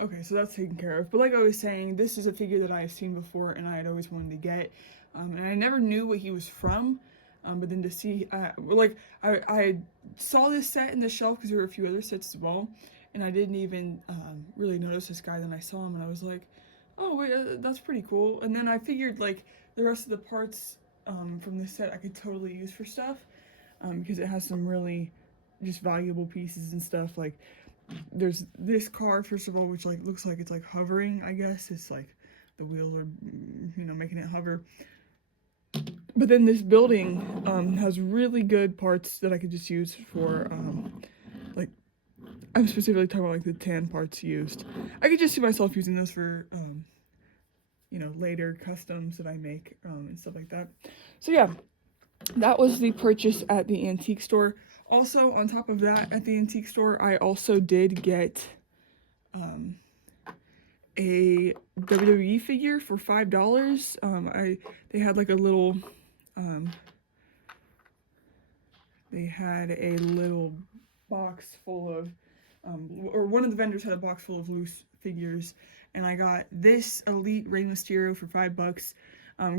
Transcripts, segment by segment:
Okay, so that's taken care of. But like I was saying, this is a figure that I have seen before and I had always wanted to get. And I never knew what he was from. But then to see, I saw this set in the shelf because there were a few other sets as well. And I didn't even really notice this guy. Then I saw him and I was like, oh, wait, that's pretty cool. And then I figured like the rest of the parts from this set I could totally use for stuff because it has some really just valuable pieces and stuff. Like there's this car first of all, which like looks like it's like hovering. I guess it's like the wheels are, making it hover. But then this building has really good parts that I could just use for like I'm specifically talking about like the tan parts used. I could just see myself using those for later customs that I make and stuff like that. So yeah, that was the purchase at the antique store. Also, on top of that, at the antique store, I also did get um, a WWE figure for $5. They had like a little um, they had a little box full of or one of the vendors had a box full of loose figures, and I got this Elite Rey Mysterio for $5.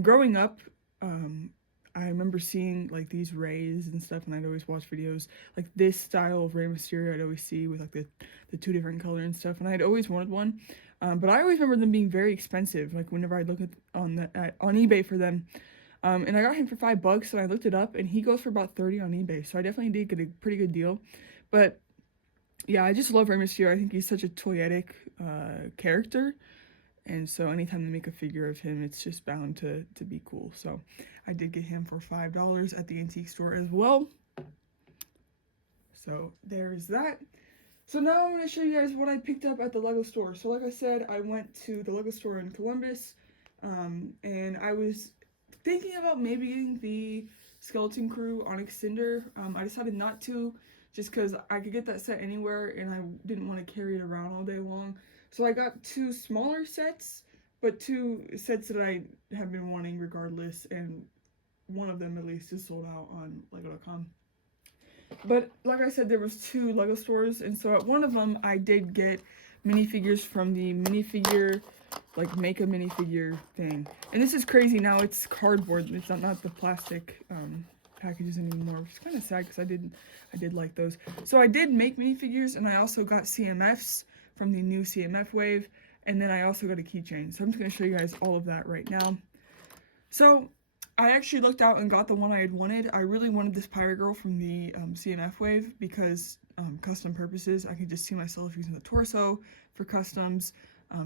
Growing up, um, I remember seeing like these Rays and stuff, and I'd always watch videos like this style of Rey Mysterio. I'd always see with like the two different color and stuff, and I'd always wanted one. But I always remember them being very expensive. Like whenever I look on eBay for them, and I got him for $5, and I looked it up, and he goes for about 30 on eBay. So I definitely did get a pretty good deal. But yeah, I just love Rey Mysterio. I think he's such a toyetic character, and so anytime they make a figure of him, it's just bound to be cool. So I did get him for $5 at the antique store as well. So there is that. So now I'm going to show you guys what I picked up at the Lego store. So like I said, I went to the Lego store in Columbus, and I was thinking about maybe getting the Skeleton Crew Onyx Cinder. I decided not to, just because I could get that set anywhere, and I didn't want to carry it around all day long. So I got two smaller sets, but two sets that I have been wanting regardless, and one of them at least is sold out on Lego.com. But like I said, there was two Lego stores, and so at one of them I did get minifigures from the minifigure, like make a minifigure thing. And this is crazy now; it's cardboard. It's not the plastic packages anymore, which is kind of sad because I did like those. So I did make minifigures, and I also got CMFs from the new CMF wave, and then I also got a keychain. So I'm just gonna show you guys all of that right now. So I actually looked out and got the one I had wanted. I really wanted this Pirate Girl from the CMF wave because custom purposes, I could just see myself using the torso for customs.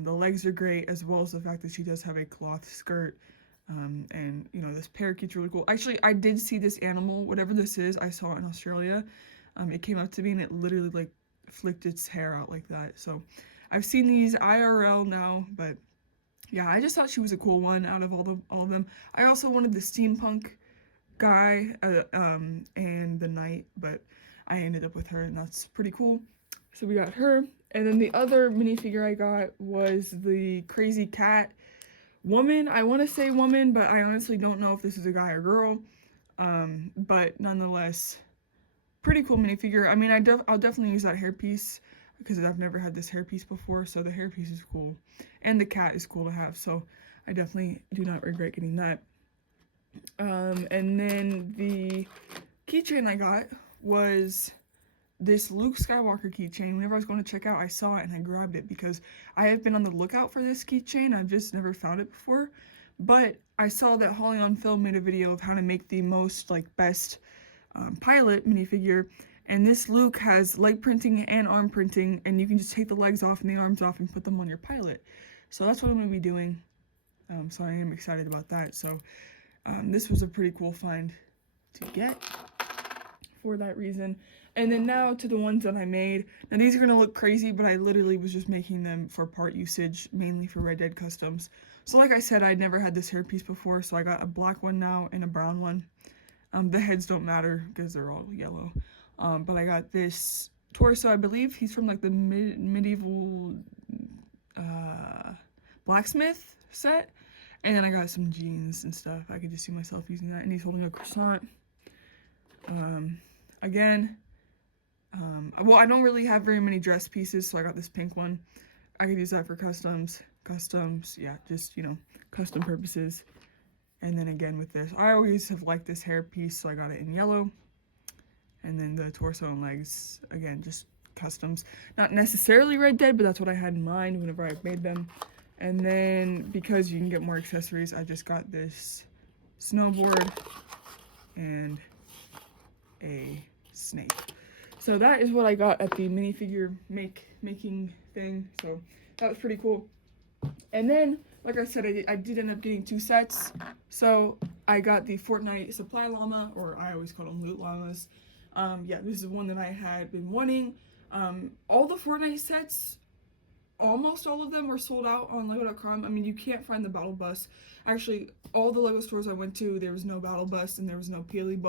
The legs are great, as well as the fact that she does have a cloth skirt. And this parakeet's really cool. Actually, I did see this animal, whatever this is, I saw it in Australia. It came up to me and it literally like flicked its hair out like that. So I've seen these IRL now, but yeah, I just thought she was a cool one out of all of them. I also wanted the steampunk guy and the knight, but I ended up with her, and that's pretty cool. So we got her, and then the other minifigure I got was the crazy cat woman. I want to say woman, but I honestly don't know if this is a guy or girl. But nonetheless, pretty cool minifigure. I mean, I'll definitely use that hairpiece because I've never had this hairpiece before, so the hairpiece is cool. And the cat is cool to have, so I definitely do not regret getting that. And then the keychain I got was this Luke Skywalker keychain. Whenever I was going to check out, I saw it and I grabbed it because I have been on the lookout for this keychain. I've just never found it before. But I saw that Holly on Film made a video of how to make the most best pilot minifigure, and this Luke has leg printing and arm printing, and you can just take the legs off and the arms off and put them on your pilot. So that's what I'm going to be doing. So I am excited about that. So this was a pretty cool find to get for that reason. And then now to the ones that I made. Now these are going to look crazy, but I literally was just making them for part usage, mainly for Red Dead Customs. So like I said, I'd never had this hairpiece before, so I got a black one now and a brown one. The heads don't matter because they're all yellow. But I got this torso. I believe he's from like the medieval blacksmith set. And then I got some jeans and stuff. I could just see myself using that. And he's holding a croissant. Again, well, I don't really have very many dress pieces, so I got this pink one. I could use that for customs, yeah, just, you know, custom purposes. And then again with this, I always have liked this hair piece, so I got it in yellow. And then the torso and legs, again, just customs. Not necessarily Red Dead, but that's what I had in mind whenever I made them. And then, because you can get more accessories, I just got this snowboard and a snake. So that is what I got at the minifigure making thing. So that was pretty cool. And then, like I said, I did end up getting 2 sets. So I got the Fortnite Supply Llama, or I always call them Loot Llamas. Yeah, this is one that I had been wanting. All the Fortnite sets, almost all of them were sold out on Lego.com. I mean, you can't find the Battle Bus. Actually, all the Lego stores I went to, there was no Battle Bus and there was no Peely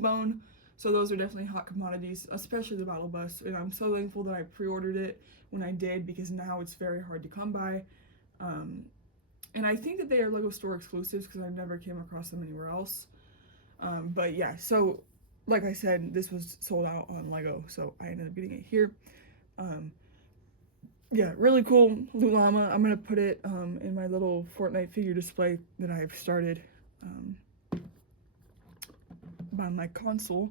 Bone. So those are definitely hot commodities, especially the Battle Bus. And I'm so thankful that I pre-ordered it when I did, because now it's very hard to come by. And I think that they are Lego store exclusives because I've never came across them anywhere else. But yeah, so like I said, this was sold out on Lego, so I ended up getting it here. Yeah, really cool Loot Llama. I'm gonna put it in my little Fortnite figure display that I've started by my console.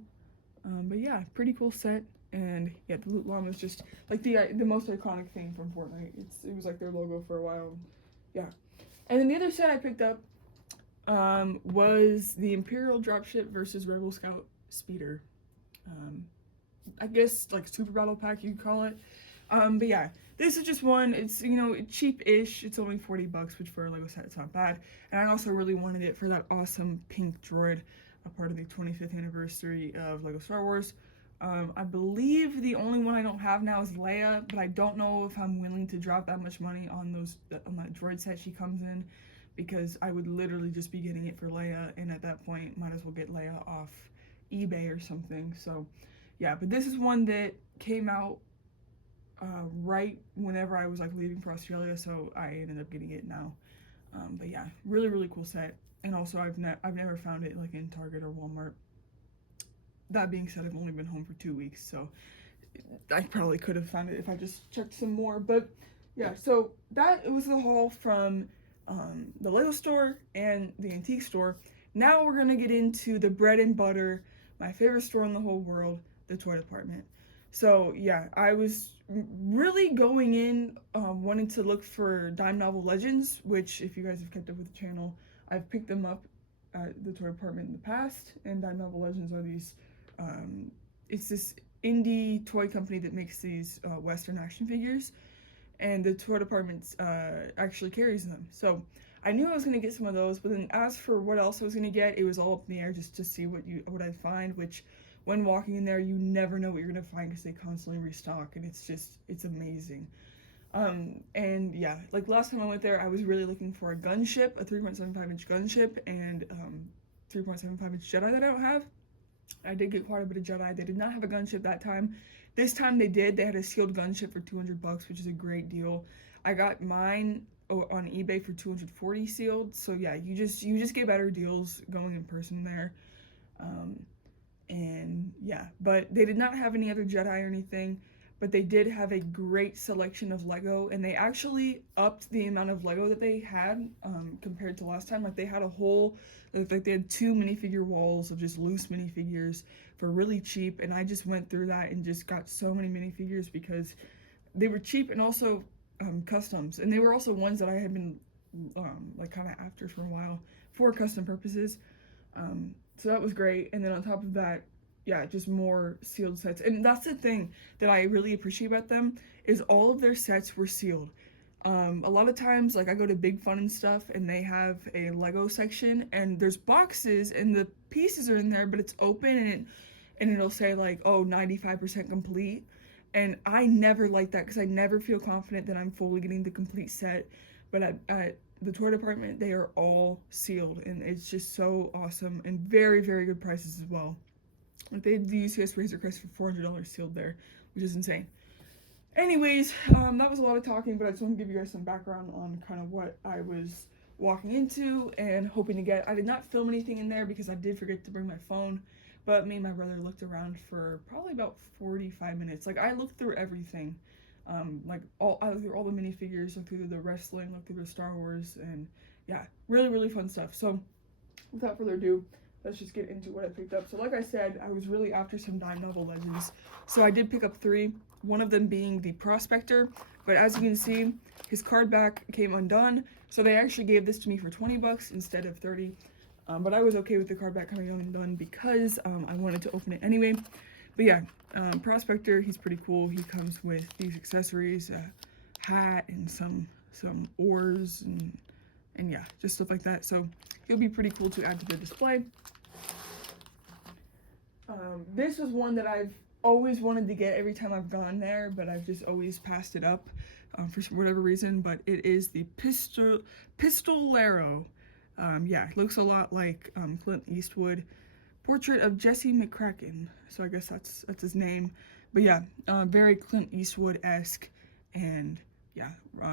But yeah, pretty cool set. And yeah, the Loot Llama is just like the most iconic thing from Fortnite. It was like their logo for a while. Yeah. And then the other set I picked up was the Imperial Dropship versus Rebel Scout Speeder. I guess like Super Battle Pack you could call it. But yeah, this is just one. It's, you know, cheap-ish. It's only $40, which for a Lego set it's not bad. And I also really wanted it for that awesome pink droid, a part of the 25th anniversary of Lego Star Wars. I believe the only one I don't have now is Leia, but I don't know if I'm willing to drop that much money on that droid set she comes in, because I would literally just be getting it for Leia, and at that point might as well get Leia off eBay or something. So yeah, but this is one that came out right whenever I was like leaving for Australia, so I ended up getting it now. But yeah, really cool set. And also I've never found it like in Target or Walmart. That being said, I've only been home for 2 weeks, so I probably could have found it if I just checked some more. But yeah, so that was the haul from the Lego store and the antique store. Now we're gonna get into the bread and butter, my favorite store in the whole world, the toy department. So yeah, I was really going in wanting to look for Dime Novel Legends, which if you guys have kept up with the channel, I've picked them up at the toy department in the past. And Dime Novel Legends are these it's this indie toy company that makes these Western action figures, and the toy department actually carries them. So I knew I was gonna get some of those, but then as for what else I was gonna get, it was all up in the air just to see what I'd find. Which, when walking in there, you never know what you're gonna find because they constantly restock, and it's amazing. And yeah, like last time I went there, I was really looking for a gunship, a 3.75-inch gunship, and 3.75-inch Jedi that I don't have. I did get quite a bit of Jedi. They did not have a gunship that time. This time they did. They had a sealed gunship for $200, which is a great deal. I got mine on eBay for $240 sealed. So yeah, you just get better deals going in person there. And yeah, but they did not have any other Jedi or anything. But they did have a great selection of Lego, and they actually upped the amount of Lego that they had compared to last time. Like they had they had 2 minifigure walls of just loose minifigures for really cheap, and I just went through that and just got so many minifigures because they were cheap and also customs, and they were also ones that I had been like kind of after for a while for custom purposes. So that was great, and then on top of that, yeah, just more sealed sets. And that's the thing that I really appreciate about them, is all of their sets were sealed. A lot of times, like I go to Big Fun and stuff, and they have a Lego section, and there's boxes, and the pieces are in there, but it's open, and it'll say like, oh, 95% complete. And I never like that because I never feel confident that I'm fully getting the complete set. But at the toy department, they are all sealed, and it's just so awesome, and very good prices as well. Like they had the UCS Razor Crest for $400 sealed there, which is insane. Anyways, that was a lot of talking, but I just want to give you guys some background on kind of what I was walking into and hoping to get. I did not film anything in there because I did forget to bring my phone, but me and my brother looked around for probably about 45 minutes. Like I looked through everything. like I looked through all the minifigures, looked through the wrestling, looked through the Star Wars, and yeah, really, really fun stuff. So without further ado, let's just get into what I picked up. So like I said, I was really after some dime novel legends. So I did pick up 3, one of them being the Prospector, but as you can see, his card back came undone, so they actually gave this to me for 20 bucks instead of 30. But I was okay with the card back coming undone because I wanted to open it anyway. But yeah, Prospector, he's pretty cool. He comes with these accessories, a hat, and some oars, and yeah, just stuff like that. So he'll be pretty cool to add to the display. This was one that I've always wanted to get every time I've gone there, but I've just always passed it up for whatever reason. But it is the Pistolero. Yeah, it looks a lot like Clint Eastwood. Portrait of Jesse McCracken. So I guess that's his name. But yeah, very Clint Eastwood-esque, and yeah,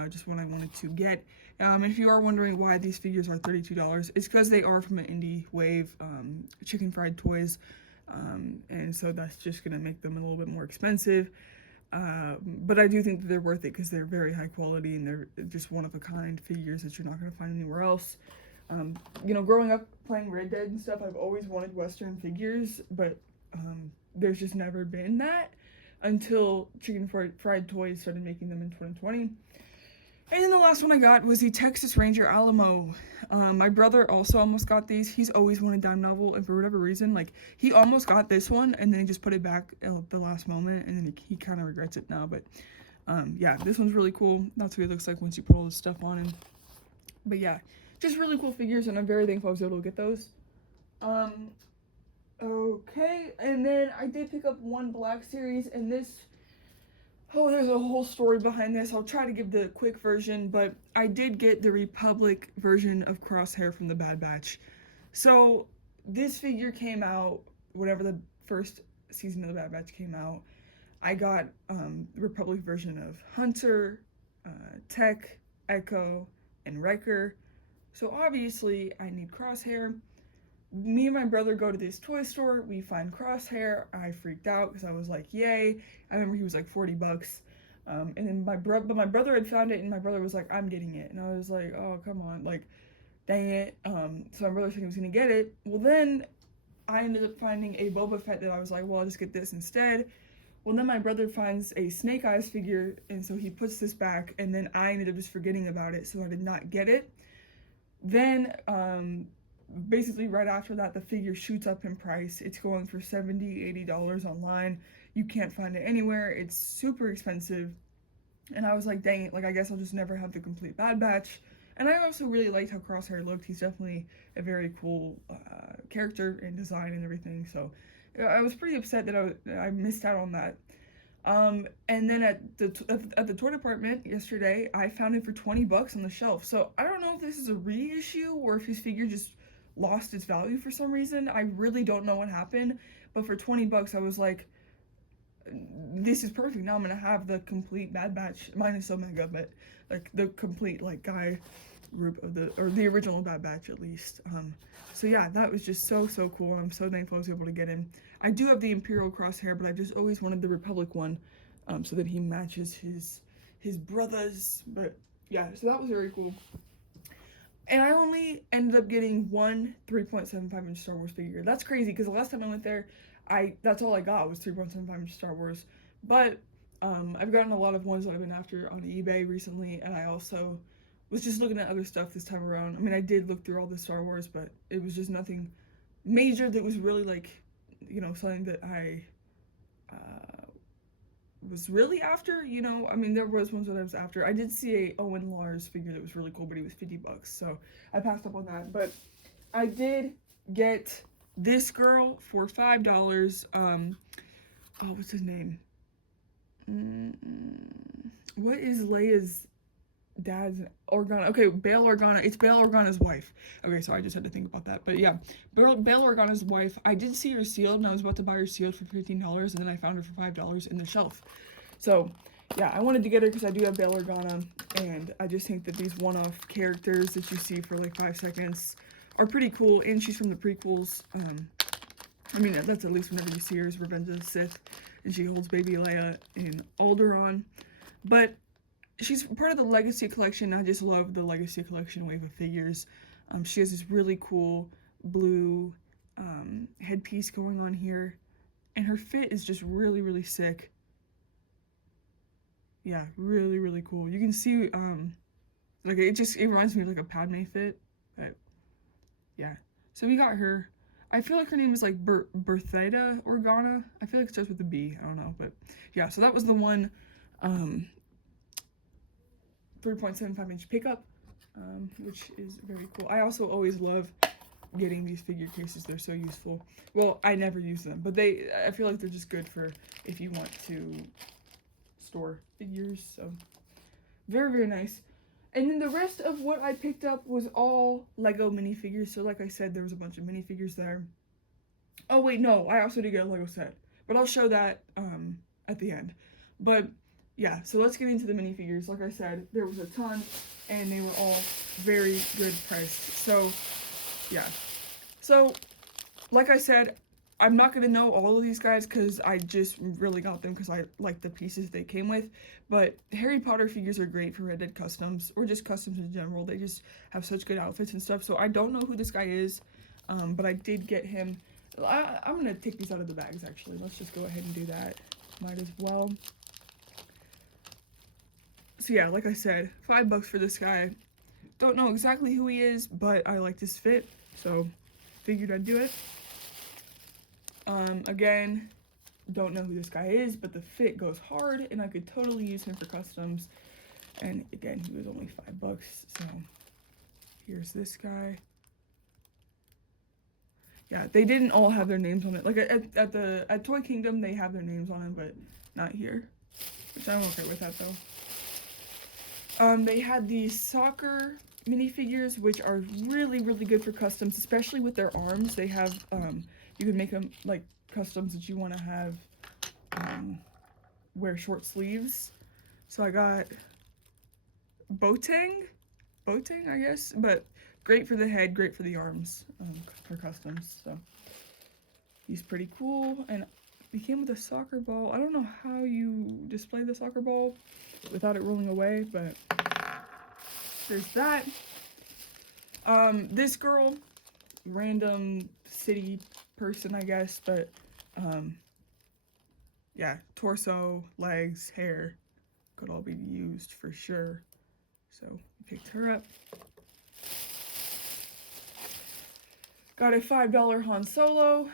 just one I wanted to get. And if you are wondering why these figures are $32, it's because they are from an Indie Wave Chicken Fried Toys. And so that's just gonna make them a little bit more expensive. But I do think that they're worth it because they're very high quality and they're just one of a kind figures that you're not gonna find anywhere else. You know, growing up playing Red Dead and stuff, I've always wanted Western figures, but there's just never been that until Chicken Fried Toys started making them in 2020. And then the last one I got was the Texas Ranger Alamo. My brother also almost got these. He's always wanted dime novel, and for whatever reason, like, he almost got this one, and then he just put it back at the last moment, and then he kind of regrets it now, but yeah, this one's really cool. That's what it looks like once you put all this stuff on him. But yeah, just really cool figures, and I'm very thankful I was able to get those. Okay, and then I did pick up one Black Series, and this, oh, there's a whole story behind this. I'll try to give the quick version, but I did get the Republic version of Crosshair from the Bad Batch. So this figure came out whenever the first season of the Bad Batch came out. I got the Republic version of Hunter, Tech, Echo, and Wrecker. So obviously I need Crosshair. Me and my brother go to this toy store, we find Crosshair. I freaked out because I was like, yay. I remember he was like 40 bucks. And then my brother had found it, and my brother was like, I'm getting it. And I was like, oh, come on, like, dang it. So my brother said he was gonna get it. Well, then I ended up finding a Boba Fett that I was like, well, I'll just get this instead. Well, then my brother finds a Snake Eyes figure, and so he puts this back, and then I ended up just forgetting about it, so I did not get it. Then, basically right after that, the figure shoots up in price. It's going for $70, $80 online. You can't find it anywhere. It's super expensive. And I was like, dang it, like, I guess I'll just never have the complete Bad Batch. And I also really liked how Crosshair looked. He's definitely a very cool character and design and everything. So I was pretty upset that I missed out on that. And then at the toy department yesterday, I found it for 20 bucks on the shelf. So I don't know if this is a reissue or if his figure just lost its value for some reason. I really don't know what happened, but for 20 bucks I was like, this is perfect. Now I'm gonna have the complete Bad Batch, minus Omega, but like the complete like guy group of the original Bad Batch at least. So yeah, that was just so cool. I'm so thankful I was able to get him. I do have the Imperial Crosshair, but I just always wanted the Republic one, so that he matches his brothers. But yeah, so that was very cool. And I only ended up getting one 3.75 inch Star Wars figure. That's crazy because the last time I went there, that's all I got was 3.75 inch Star Wars. But I've gotten a lot of ones that I've been after on eBay recently, and I also was just looking at other stuff this time around. I mean, I did look through all the Star Wars, but it was just nothing major that was really like, you know, something that I was really after, you know. I mean, there was ones that I was after. I did see a Owen Lars figure that was really cool, but he was 50 bucks, so I passed up on that. But I did get this girl for $5. Oh, what's his name? What is Leia's dad's Organa? Okay, Bail Organa. It's Bail Organa's wife. Okay, so I just had to think about that. But yeah, Bail Organa's wife. I did see her sealed, and I was about to buy her sealed for $15, and then I found her for $5 in the shelf. So yeah, I wanted to get her because I do have Bail Organa, and I just think that these one-off characters that you see for like 5 seconds are pretty cool, and she's from the prequels. I mean, that's at least whenever you see her as Revenge of the Sith, and she holds baby Leia in Alderaan. but she's part of the Legacy collection. I just love the Legacy collection wave of figures. She has this really cool blue headpiece going on here, and her fit is just really, really sick. Yeah, really, really cool. You can see, like, it reminds me of, like, a Padme fit, but, yeah. So we got her. I feel like her name is, like, Bertheta Organa. I feel like it starts with a B. I don't know, but, yeah. So that was the one, 3.75-inch pickup, which is very cool. I also always love getting these figure cases. They're so useful. Well, I never use them, but I feel like they're just good for if you want to store figures. So very, very nice. And then the rest of what I picked up was all Lego minifigures. So like I said, there was a bunch of minifigures there. Oh wait, no, I also did get a Lego set, but I'll show that at the end. But yeah, so let's get into the minifigures. Like I said, there was a ton, and they were all very good priced. So yeah, so like I said, I'm not going to know all of these guys because I just really got them because I like the pieces they came with. But Harry Potter figures are great for Red Dead Customs, or just Customs in general. They just have such good outfits and stuff. So I don't know who this guy is, but I did get him. I'm going to take these out of the bags, actually. Let's just go ahead and do that. Might as well. So yeah, like I said, $5 for this guy. Don't know exactly who he is, but I like his fit, so figured I'd do it. Again, don't know who this guy is, but the fit goes hard, and I could totally use him for customs. And again, he was only $5, so here's this guy. Yeah, they didn't all have their names on it. Like at Toy Kingdom, they have their names on it, but not here, which I'm okay with that though. They had these soccer minifigures, which are really, really good for customs, especially with their arms. They have, you can make them like customs that you want to have wear short sleeves. So I got Boateng, I guess, but great for the head, great for the arms for customs. So he's pretty cool, and he came with a soccer ball. I don't know how you display the soccer ball without it rolling away, but there's that. This girl, random city person, I guess, but yeah, torso, legs, hair could all be used for sure. So we picked her up. Got a $5 Han Solo.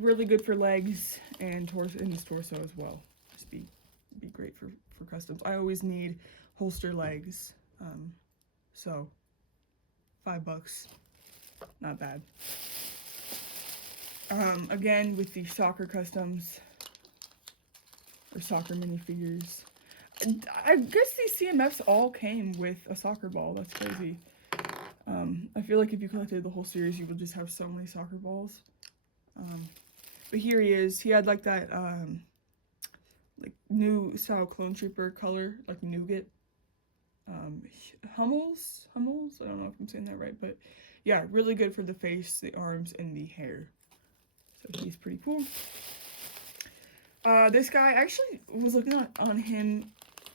Really good for legs and his torso as well. Just be great for customs. I always need holster legs. So $5, not bad. Again with the soccer customs or soccer minifigures. I guess these CMFs all came with a soccer ball. That's crazy. I feel like if you collected the whole series, you would just have so many soccer balls. But here he is. He had like that like new style Clone Trooper color, like nougat. Hummels. I don't know if I'm saying that right, but yeah, really good for the face, the arms, and the hair. So he's pretty cool. This guy, I actually was looking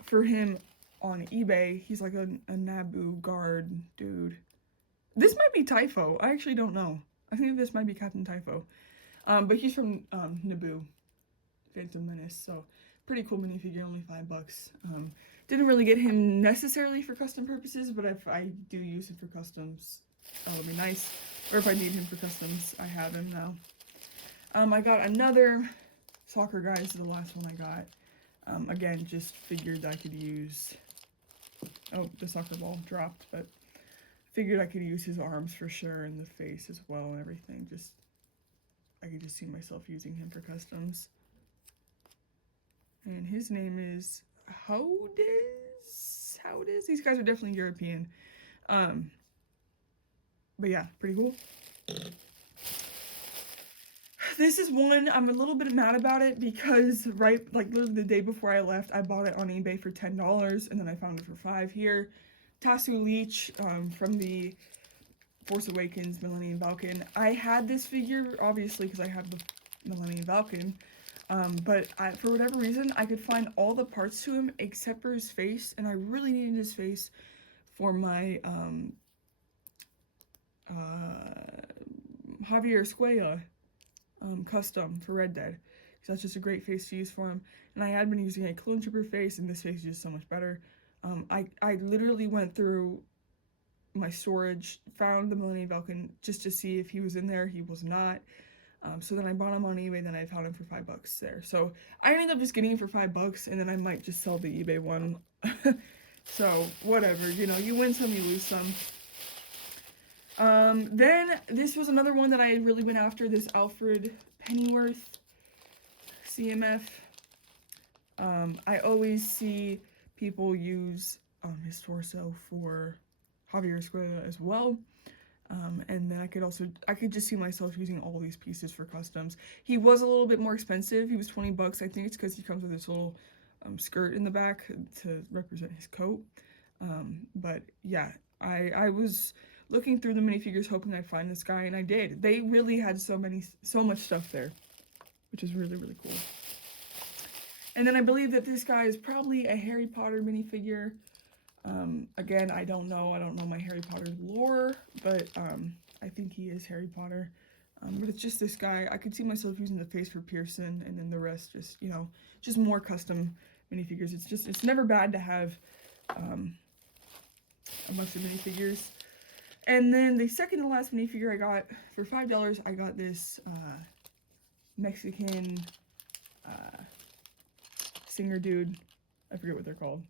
for him on eBay. He's like a Naboo guard dude. This might be Typho. I actually don't know. I think this might be Captain Typho. But he's from Naboo, Phantom Menace. So pretty cool minifigure, only $5. Didn't really get him necessarily for custom purposes, but if I do use him for customs, that would be nice. Or if I need him for customs, I have him now. I got another soccer guy. This is the last one I got. Again, just figured I could use... Oh, the soccer ball dropped, but figured I could use his arms for sure, and the face as well, and everything. I could just see myself using him for customs. And his name is Howdiz. These guys are definitely European. But yeah, pretty cool. This is one I'm a little bit mad about it because literally the day before I left, I bought it on eBay for $10, and then I found it for $5 here. Tasu Leech from the Force Awakens Millennium Falcon. I had this figure, obviously, because I have the Millennium Falcon. But for whatever reason, I could find all the parts to him except for his face, and I really needed his face for my Javier Escuela custom for Red Dead. So that's just a great face to use for him. And I had been using a Clone Trooper face, and this face is just so much better. I literally went through my storage, found the Millennium Falcon just to see if he was in there. He was not. So then I bought him on eBay, then I found him for $5 there. So I ended up just getting him for $5, and then I might just sell the eBay one. So whatever, you know, you win some, you lose some. Then this was another one that I really went after, this Alfred Pennyworth CMF. I always see people use his torso for Javier Escuela as well. And then I could just see myself using all these pieces for customs. He was a little bit more expensive. He was $20. I think it's because he comes with this little skirt in the back to represent his coat. But yeah, I was looking through the minifigures hoping I'd find this guy, and I did. They really had so much stuff there, which is really, really cool. And then I believe that this guy is probably a Harry Potter minifigure. Again, I don't know my Harry Potter lore, but I think he is Harry Potter. But it's just this guy. I could see myself using the face for Pearson, and then the rest just, you know, just more custom minifigures. It's never bad to have a bunch of minifigures. And then the second to last minifigure I got for $5, I got this Mexican singer dude. I forget what they're called.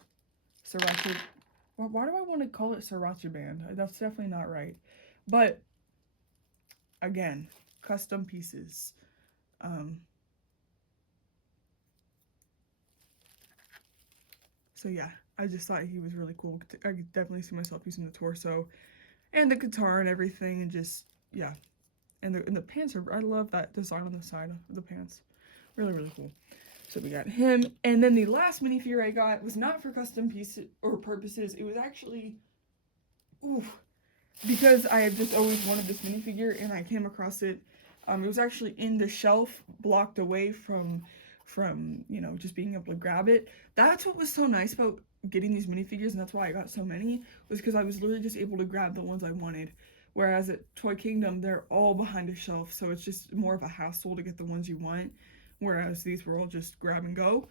Sriracha. Why do I want to call it Sriracha Band? That's definitely not right. But again, custom pieces. So yeah, I just thought he was really cool. I could definitely see myself using the torso and the guitar and everything, and just, yeah. And the pants I love that design on the side of the pants. Really, really cool. So we got him. And then the last minifigure I got was not for custom pieces or purposes. It was actually, because I have just always wanted this minifigure, and I came across it. It was actually in the shelf, blocked away from you know, just being able to grab it. That's what was so nice about getting these minifigures, and that's why I got so many, was because I was literally just able to grab the ones I wanted. Whereas at Toy Kingdom, they're all behind a shelf, so it's just more of a hassle to get the ones you want. Whereas these were all just grab and go.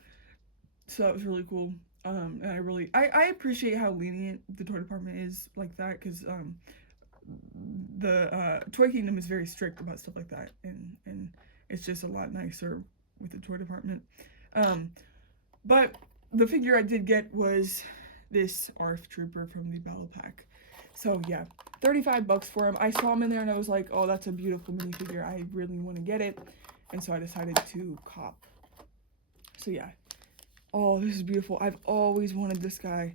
So that was really cool. And I appreciate how lenient the toy department is like that, because the Toy Kingdom is very strict about stuff like that, and it's just a lot nicer with the toy department. But the figure I did get was this ARF Trooper from the Battle Pack. So yeah, $35 for him. I saw him in there and I was like, oh, that's a beautiful minifigure. I really want to get it. And so I decided to cop. So yeah. Oh, this is beautiful. I've always wanted this guy.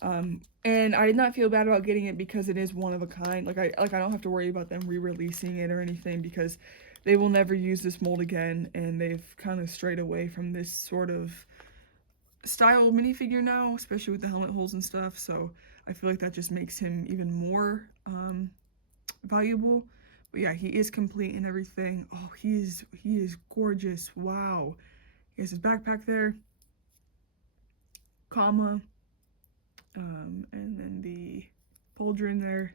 And I did not feel bad about getting it because it is one of a kind. Like I don't have to worry about them re-releasing it or anything, because they will never use this mold again, and they've kind of strayed away from this sort of style minifigure now, especially with the helmet holes and stuff. So I feel like that just makes him even more valuable. But yeah, he is complete and everything. Oh, he is gorgeous. Wow. He has his backpack there, comma, and then the pauldron there.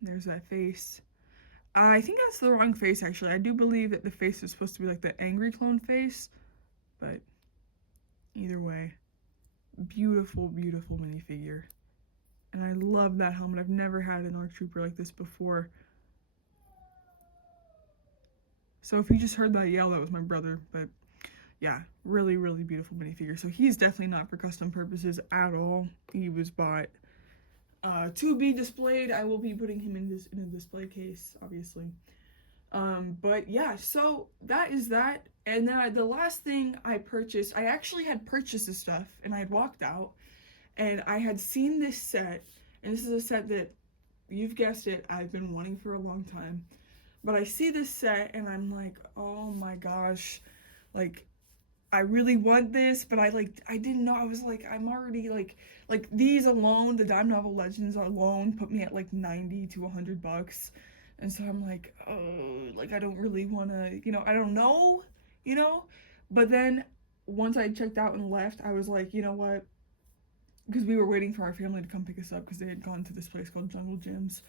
And there's that face. I think that's the wrong face, actually. I do believe that the face is supposed to be like the angry clone face, but either way, beautiful, beautiful minifigure. And I love that helmet. I've never had an ARC Trooper like this before. So if you just heard that yell, that was my brother. But yeah, really, really beautiful minifigure. So he's definitely not for custom purposes at all. He was bought to be displayed. I will be putting him in a display case, obviously. But yeah, so that is that. And then the last thing I purchased, I actually had purchased this stuff and I had walked out and I had seen this set, and this is a set that, you've guessed it, I've been wanting for a long time. But I see this set and I'm like, oh my gosh, like, I really want this, but I didn't know. I was like, I'm already like these alone, the Dime Novel Legends alone put me at like $90 to $100. And so I'm like, oh, like, I don't really want to, you know, I don't know you know? But then once I checked out and left, I was like, you know what? Because we were waiting for our family to come pick us up because they had gone to this place called Jungle Gyms.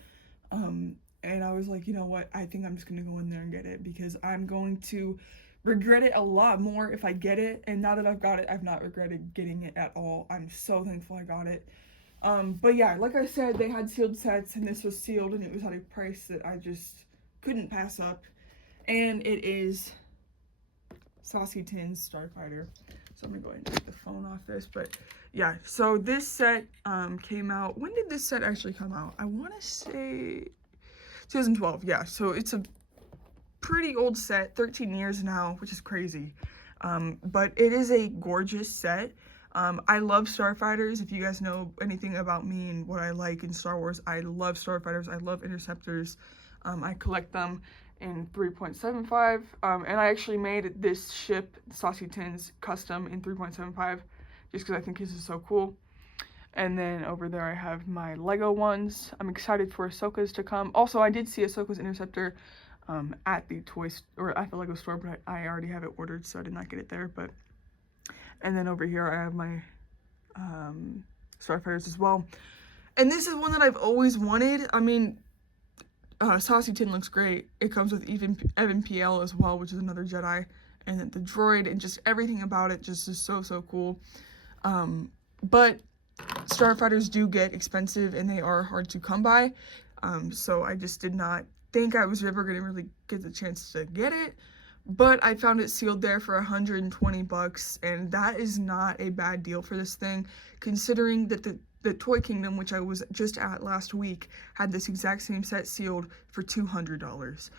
And I was like, you know what? I think I'm just gonna go in there and get it because I'm going to regret it a lot more if I get it. And now that I've got it, I've not regretted getting it at all. I'm so thankful I got it. But yeah, like I said, they had sealed sets, and this was sealed, and it was at a price that I just couldn't pass up. And it is Saucy Tins Starfighter. So I'm gonna go ahead and take the phone off this, but yeah, so this set came out. When did this set actually come out? I want to say 2012. Yeah, so it's a pretty old set, 13 years now, which is crazy. But it is a gorgeous set. I love Starfighters. If you guys know anything about me and what I like in Star Wars, I love Starfighters. I love Interceptors. I collect them in 3.75, and I actually made this ship, Saucy Tins, custom in 3.75, just because I think this is so cool. And then over there I have my Lego ones. I'm excited for Ahsoka's to come. Also, I did see Ahsoka's Interceptor at the at the Lego store, but I already have it ordered, so I did not get it there. But and then over here I have my Starfighters as well. And this is one that I've always wanted. I mean, Saucy Tin looks great. It comes with Evan PL as well, which is another Jedi, and then the droid, and just everything about it just is so cool. But Starfighters do get expensive, and they are hard to come by. So I just did not think I was ever gonna really get the chance to get it. But I found it sealed there for 120 bucks, and that is not a bad deal for this thing, considering that the Toy Kingdom, which I was just at last week, had this exact same set sealed for $200.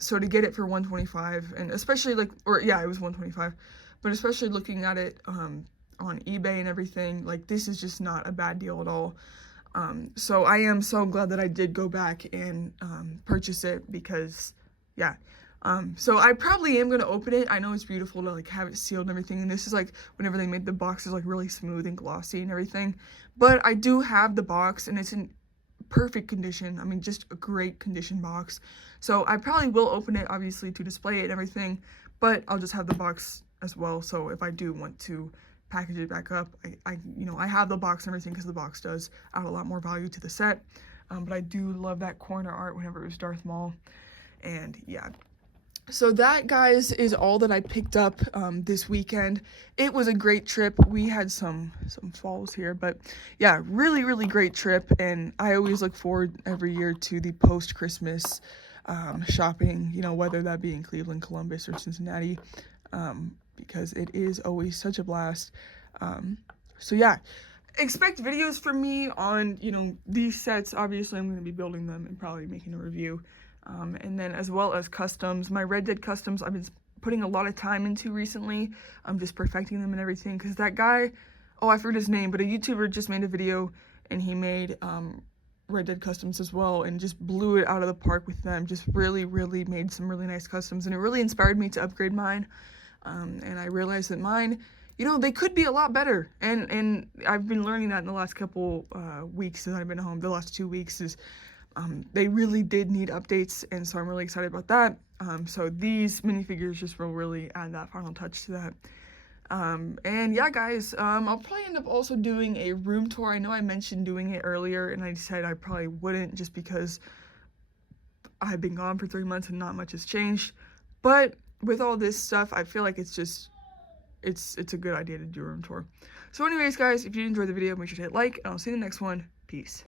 So to get it for 125, and especially it was 125, but especially looking at it on eBay and everything, like, this is just not a bad deal at all. So I am so glad that I did go back and purchase it, because yeah. So I probably am going to open it. I know it's beautiful to, like, have it sealed and everything, and this is, like, whenever they made the boxes, like, really smooth and glossy and everything, but I do have the box, and it's in perfect condition. I mean, just a great condition box. So I probably will open it, obviously, to display it and everything, but I'll just have the box as well, so if I do want to package it back up, I have the box and everything, because the box does add a lot more value to the set. But I do love that corner art whenever it was Darth Maul, and yeah. So that, guys, is all that I picked up this weekend. It was a great trip. We had some falls here, but yeah, really great trip. And I always look forward every year to the post-Christmas shopping, whether that be in Cleveland, Columbus, or Cincinnati, because it is always such a blast. So yeah, expect videos from me on, these sets. Obviously, I'm going to be building them and probably making a review. And then as well as customs. My Red Dead customs, I've been putting a lot of time into recently. I'm just perfecting them and everything, because that guy, I forget his name, but a YouTuber just made a video, and he made Red Dead customs as well, and just blew it out of the park with them. Just really made some really nice customs, and it really inspired me to upgrade mine. And I realized that mine, they could be a lot better, and I've been learning that in the last couple weeks since I've been home. The last 2 weeks is they really did need updates, and so I'm really excited about that. So these minifigures just will really add that final touch to that. And yeah, guys, I'll probably end up also doing a room tour. I know I mentioned doing it earlier, and I said I probably wouldn't, just because I've been gone for 3 months and not much has changed. But with all this stuff, I feel like it's a good idea to do a room tour. So anyways, guys, if you enjoyed the video, make sure to hit like, and I'll see you in the next one. Peace.